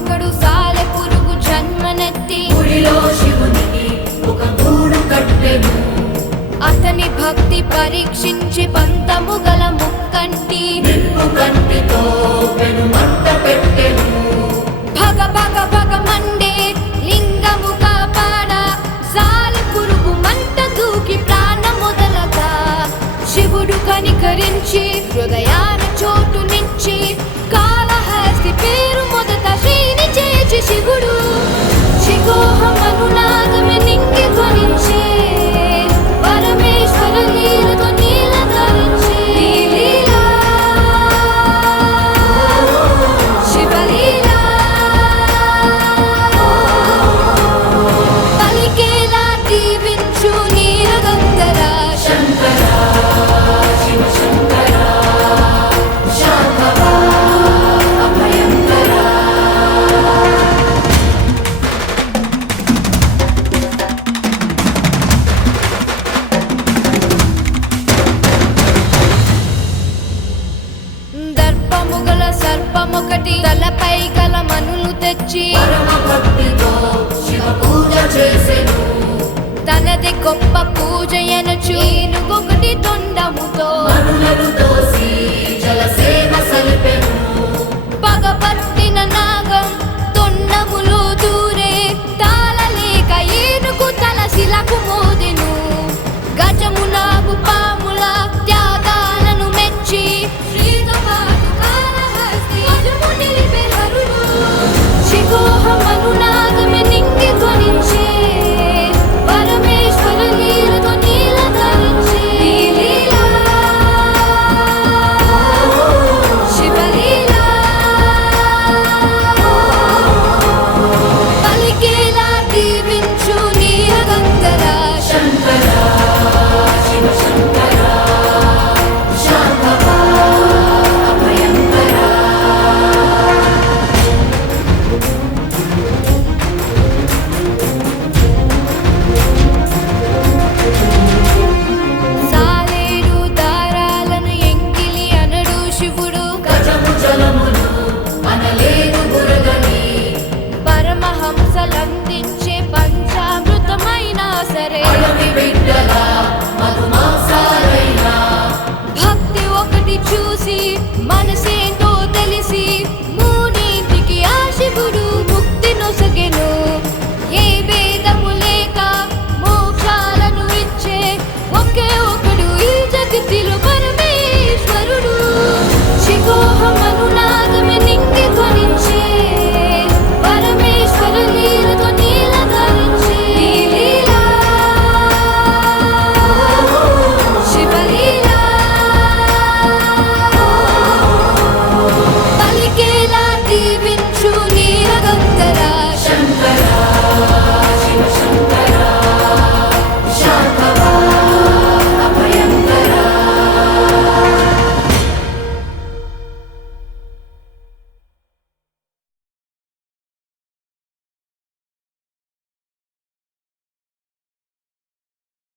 ఒకడు సాలె పురుగు జన్మనెత్తి గుడిలో శివునికి ఒక గూడు కట్టెను. అతని భక్తి పరీక్షించి పంతము గల ముక్కంటి నిప్పు కంటితో పెను మంట పెట్టెను. భగ భగ భగ మండే లింగము కాపాడ సాలె పురుగు మంట దూకి ప్రాణమొదలగా శివుడు కనికరించి హృదయాన చోటునిచ్చి కాళహస్తి పేరు మొదట శ్రీని చేచి శివుడు శిఖోహమనునాదమే నింగి ధ్వనించే పరమేశ్వర లీలతో నీలకరించే లీలా శివలీలా పలికేలా దీవించు నీలగంధరా శంకరా శివ శంకరా శాంభవా అభయంకరా. దర్పముగల సర్పమొకటి తలపై గల మనులు తెచ్చి పరమ భక్తితో శివ పూజ చేసెను. తనది గొప్ప పూజ ఎనచు ఏనుగొకటి తొండముతో మనులను తోసి జలసేన సలిపెను. పగపట్టు